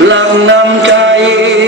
làng nam cây.